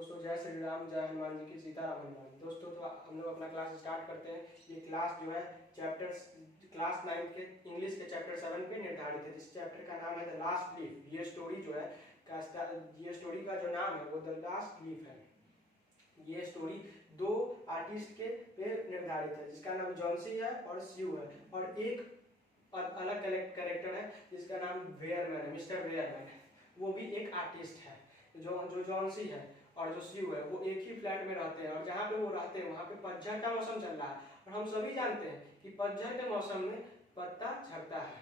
दोस्तों जय श्री राम, जय हनुमान जी की, सीताराम हनुमान। दोस्तों तो हम लोग अपना क्लास स्टार्ट करते हैं। ये क्लास जो है क्लास 9 के इंग्लिश के चैप्टर 7 पे निर्धारित है, जिस चैप्टर का नाम है द लास्ट लीफ। ये स्टोरी जो है ये स्टोरी का जो नाम है वो द लास्ट लीफ है। ये स्टोरी दो आर्टिस्ट के पे निर्धारित है, जिसका नाम जॉन्सी है और स्यू है, और एक अलग कैरेक्टर है जिसका नाम वेयरमैन है, मिस्टर वेयरमैन। वो भी एक आर्टिस्ट है। जो जॉन्सी है और जो स्यू है वो एक ही फ्लैट में रहते हैं, और जहाँ पे वो रहते हैं वहाँ पे पतझड़ का मौसम चल रहा है। और हम सभी जानते हैं कि पतझड़ के मौसम में पत्ता झड़ता है।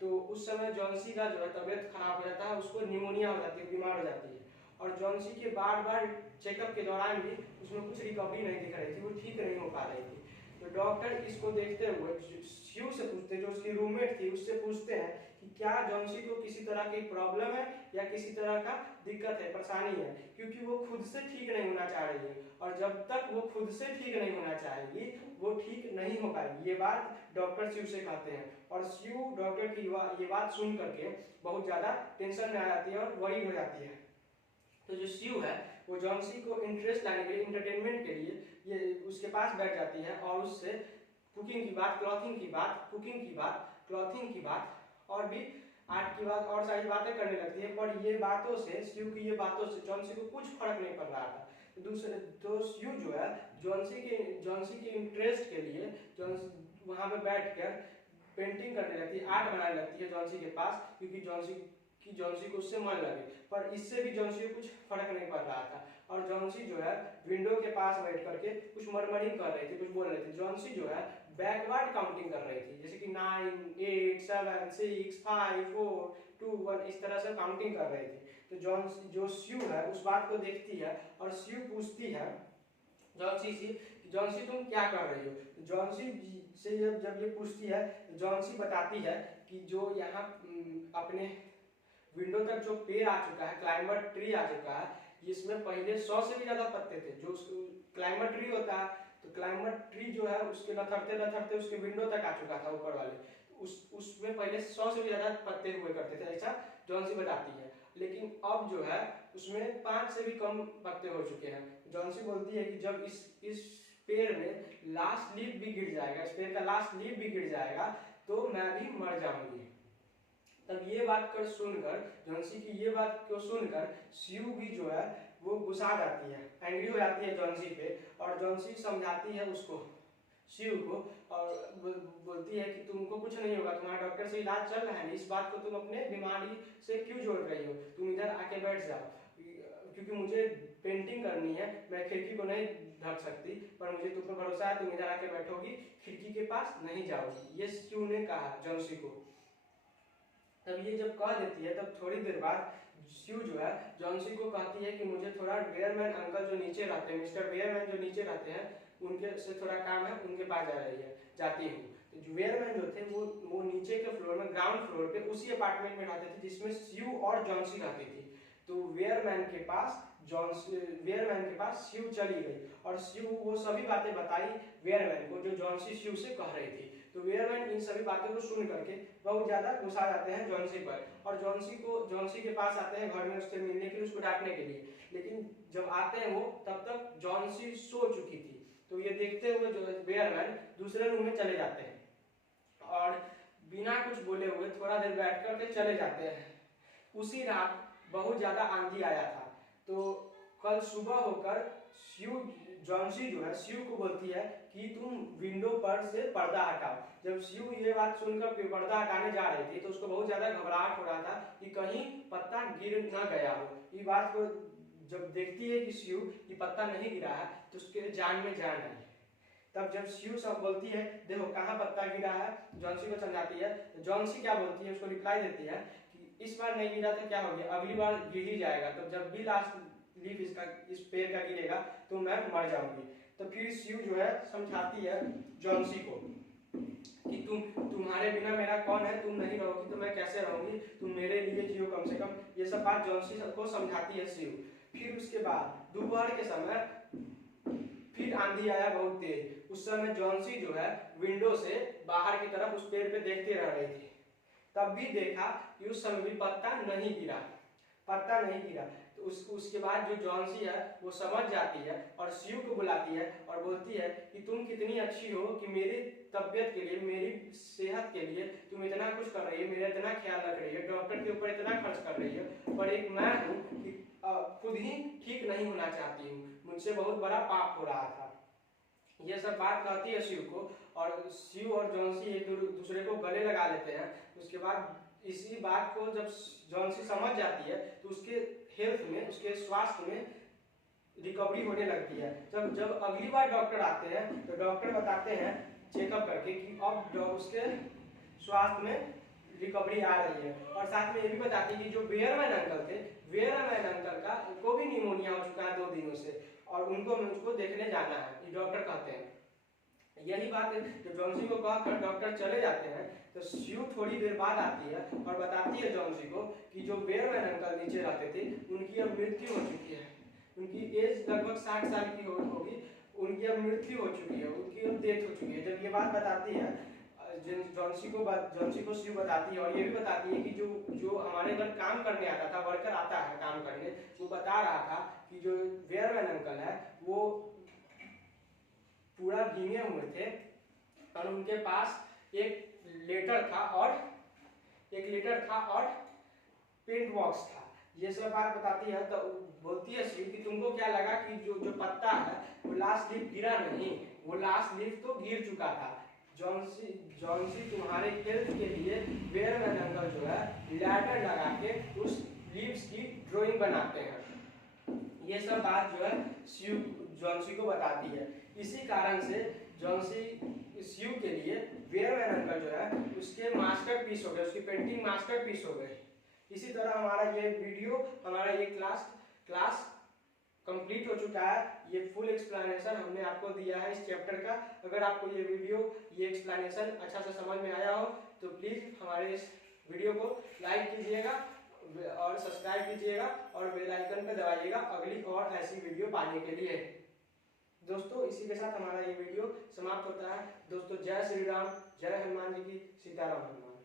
तो उस समय जॉन्सी का जो है तबीयत खराब हो जाता है, उसको निमोनिया हो जाती है, बीमार हो जाती है। और जॉन्सी के बार बार चेकअप के दौरान भी उसमें कुछ रिकवरी नहीं दिख रही थी, वो ठीक नहीं हो पा रही थी। तो डॉक्टर इसको देखते हुए स्यू से पूछते, जो उसकी रूममेट थी उससे पूछते हैं कि क्या जॉन्सी को किसी तरह की प्रॉब्लम है या किसी तरह का दिक्कत है, परेशानी है, क्योंकि वो खुद से ठीक नहीं होना चाह रही है, और जब तक वो खुद से ठीक नहीं होना चाहेगी वो ठीक नहीं हो पाएगी। ये बात डॉक्टर स्यू से कहते हैं, और स्यू डॉक्टर की ये बात सुन करके बहुत ज्यादा टेंशन में आ जाती है और वरीड हो जाती है। तो जो स्यू है वो जॉन्सी को इंटरेस्ट लाने के लिए, इंटरटेनमेंट के लिए ये उसके पास बैठ जाती है और उससे कुकिंग की बात, क्लॉथिंग की बात, कुकिंग की बात, क्लॉथिंग की बात और भी आर्ट की बात और सारी बातें करने लगती है। पर ये बातों से, स्यू की ये बातों से जॉन्सी को कुछ फर्क नहीं पड़ रहा था। दूसरे तो स्यू जो है जॉन्सी के इंटरेस्ट के लिए वहां पे बैठकर पेंटिंग करने लगती है, आर्ट बनाने लगती है जॉन्सी के पास, क्योंकि जॉन्सी को उससे मन लगे। पर इससे भी जॉन्सी को कुछ फर्क नहीं पड़ रहा था, और जॉन्सी जो है विंडो के पास बैठ करके कुछ मरमरिंग कर रही थी, कुछ बोल रही थी। जॉन्सी जो है बैकवर्ड काउंटिंग कर रही थी, जैसे कि 9, 8, 7, 6, 5, 4, 2, 1 इस तरह से काउंटिंग कर रही थी। तो जो स्यू है उस बात को देखती है, और स्यू पूछती है जॉन्सी से, जॉन्सी तुम क्या कर रही हो। जॉन्सी से जब ये पूछती है, जॉन्सी बताती है कि जो यहाँ अपने विंडो तक जो पेड़ आ चुका है, क्लाइंबर ट्री आ चुका है, इसमें पहले 100 से भी ज्यादा पत्ते थे। जो क्लाइंबर ट्री होता है, तो क्लाइंबर ट्री जो है उसके लथड़ते लथड़ते उसके विंडो तक आ चुका था ऊपर वाले। उसमें पहले 100 से भी ज्यादा पत्ते हुए करते थे, ऐसा जॉन्सी बताती है। लेकिन अब जो है उसमें 5 से भी कम पत्ते हो चुके हैं। जॉन्सी बोलती है कि जब इस पेड़ में लास्ट लीफ भी गिर जाएगा, इस पेड़ का लास्ट लीफ भी गिर जाएगा, तो मैं भी मर जाऊंगी। तब ये बात कर सुनकर, जॉन्सी की ये बात को सुनकर स्यू भी जो है वो गुस्सा जाती है, एंग्री हो जाती है जॉन्सी पे, और जॉन्सी समझाती है उसको, स्यू को, और बोलती है कि तुमको कुछ नहीं होगा, तुम्हारा डॉक्टर से इलाज चल रहा है, इस बात को तुम अपने बीमारी से क्यों जोड़ रही हो, तुम इधर आके बैठ जाओ, क्योंकि मुझे पेंटिंग करनी है, मैं खिड़की को नहीं ढक सकती, पर मुझे तुम पर भरोसा है, तुम इधर आके बैठोगी, खिड़की के पास नहीं जाओगी। ये स्यू ने कहा जॉन्सी को। तब ये जब कह देती है, तब थोड़ी देर बाद स्यू जो है जॉन्सी को कहती है कि मुझे थोड़ा वेयरमैन अंकल जो नीचे रहते हैं, मिस्टर वेयरमैन जो नीचे रहते हैं, उनके से थोड़ा काम है, उनके पास जाती हूँ। तो वेयरमैन जो थे वो नीचे के फ्लोर में, ग्राउंड फ्लोर पे उसी अपार्टमेंट में रहते थे जिसमें स्यू और जॉन्सी रहती थी। तो वेयरमैन के पास स्यू चली गई, और स्यू वो सभी बातें बताई वेयरमैन को जो जॉन्सी स्यू से कह रही थी। तो वेयरमैन इन सभी बातों को सुन करके बहुत ज्यादा गुस्सा जाते हैं जॉन्सी पर, और जॉन्सी के पास आते हैं घर में उससे मिलने के लिए, उसको डांटने के लिए। लेकिन जब आते हैं वो, तब तक जॉन्सी सो चुकी थी। तो ये देखते हुए जो वेयरमैन दूसरे रूम में चले जाते हैं, और बिना कुछ बोले हुए थोड़ा देर बैठ करके चले जाते हैं। उसी रात बहुत ज्यादा आंधी आया था। तो कल सुबह होकर जॉन्सी जो है स्यू को बोलती है कि तुम विंडो पर से पर्दा हटाओ। जब स्यू ये बात सुनकर पर्दा हटाने जा रही थी, तो उसको बहुत ज्यादा घबराहट हो रहा था कि कहीं पत्ता गिर न गया हो। ये बात को जब देखती है कि स्यू ये पत्ता नहीं गिरा है, तो उसके जान में जान आई। तब जब स्यू सब बोलती है देखो कहाँ पत्ता गिरा है, जॉन्सी को समझाती है, तो जॉन्सी क्या बोलती है, उसको रिप्लाई देती है कि इस बार नहीं गिरा तो क्या हो गया, अगली बार गिर ही जाएगा, तो जब भी लास्ट लीफ इस पेड़ का गिरेगा तो मैं मर जाऊंगी। तो फिर स्यू जो है समझाती है जॉन्सी को कि तुम्हारे बिना मेरा कौन है, तुम नहीं रहोगी तो मैं कैसे रहूंगी, तुम मेरे लिए जियो कम से कम। ये सब बात जॉन्सी को समझाती है स्यू। फिर उसके बाद दोपहर के समय फिर आंधी आया बहुत तेज। उस समय जॉन्सी जो है विंडो से बाहर की तरफ उस पेड़ पे देखते रह रही थी। तब भी देखा कि उस समय भी पत्ता नहीं गिरा। तो उसके बाद जो जॉन्सी है वो समझ जाती है और शिव को बुलाती है और बोलती है कि तुम कितनी अच्छी हो कि मेरी तबीयत के लिए, मेरी सेहत के लिए तुम इतना कुछ कर रही है, मेरा इतना ख्याल रख रही है, डॉक्टर के ऊपर इतना खर्च कर रही है, पर एक मैं हूँ कि खुद ही ठीक नहीं होना चाहती हूँ, मुझसे बहुत बड़ा पाप हो रहा था। ये सब बात कहती है शिव को और शिव और जॉन्सी एक दूसरे को गले लगा लेते हैं। उसके बाद इसी बात को जब जॉन्सी समझ जाती है तो उसके हेल्थ में, उसके स्वास्थ्य में रिकवरी होने लगती है। जब अगली बार डॉक्टर आते हैं तो डॉक्टर बताते हैं चेकअप करके कि अब उसके स्वास्थ्य में रिकवरी आ रही है। और साथ में ये भी बताती है कि जो बेयरमैन अंकल थे, बेयरमैन अंकल का उनको भी निमोनिया हो चुका है 2 दिनों से और उनको मुझको देखने जाना है, ये डॉक्टर कहते हैं। यही बात है जब जॉन्सी को कहकर डॉक्टर चले जाते हैं तो शिव थोड़ी देर बाद आती है और बताती है जॉन्सी को कि जो बेयरमैन अंकल नीचे रहते थे उनकी अब मृत्यु हो चुकी है, उनकी एज लगभग 60 साल की होगी, उनकी अब मृत्यु हो चुकी है, उनकी अब डेथ हो चुकी है। जब ये बात बताती है जॉन्सी को शिव बताती है और ये भी बताती है कि जो हमारे घर काम करने आता था, वर्कर आता है काम करने, वो बता रहा था कि जो बेयरमैन अंकल है वो पूरा भीगे हुए थे और उनके पास एक लेटर था और पेंट बॉक्स था। ये सब बात बताती है तो बोलती है शिव कि तुमको क्या लगा कि जो पत्ता है वो लास्ट लीफ गिरा नहीं, वो लास्ट लीफ तो गिर चुका था। जॉन्सी तुम्हारे हेल्थ के लिए बेयरमैन अंकल जो है लैडर लगा के उस लीव्स की ड्राइंग बनाते हैं। ये सब बात जो है शिव जॉन्सी को बताती है। इसी कारण से जॉन्सी शिव के लिए बेयरमैन अंकल जो है उसके मास्टरपीस हो गए, उसकी पेंटिंग मास्टरपीस हो गए। इसी तरह हमारा ये वीडियो, हमारा ये क्लास कंप्लीट हो चुका है। ये फुल एक्सप्लेनेशन हमने आपको दिया है इस चैप्टर का। अगर आपको ये वीडियो, ये एक्सप्लेनेशन अच्छा से समझ में आया हो तो प्लीज़ हमारे इस वीडियो को लाइक कीजिएगा और सब्सक्राइब कीजिएगा और बेल आइकन पर दबाइएगा अगली और ऐसी वीडियो पाने के लिए। दोस्तों इसी के साथ हमारा ये वीडियो समाप्त होता है। दोस्तों जय श्री राम, जय हनुमान जी की, सीताराम हनुमान।